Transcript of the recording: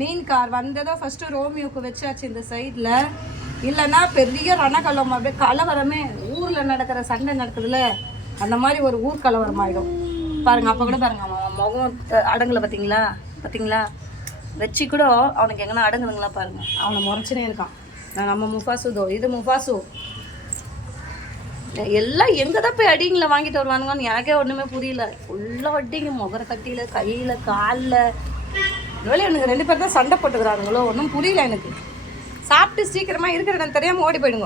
Mean car வந்ததோ first ரோமியோக்கு வச்சாச்சு இந்த சைடில். இல்லைன்னா பெரிய ரணக்கலம் அப்படியே கலவரமே ஊரில் நடக்கிற சண்டை நடக்குதுல அந்த மாதிரி ஒரு ஊர் கலவரம் ஆகிடும் பாருங்கள். அப்போ கூட பாருங்கள் அவன் முகம் அடங்கலை பார்த்தீங்களா வச்சு கூட அவனுக்கு எங்கன்னா அடங்குதுங்களா பாருங்கள். அவனை முறைச்சினே இருக்கான். நான் நம்ம முஃபாசுதோ இது முஃபாசு எல்லாம் எங்கே தான் போய் அடிங்களை வாங்கிட்டு வருவானுங்கன்னு எனக்கே ஒன்றுமே புரியல. ஃபுல்லாக அடிங்க முகர கட்டியில் கையில் காலில். ஒருவேளை எனக்கு 2 பேர் தான் சண்டை போட்டுக்கிறானுங்களோ ஒன்றும் புரியல எனக்கு. சாப்பிட்டு சீக்கிரமாக இருக்கிற இடம் தெரியாமல் ஓடி போயிடுங்க.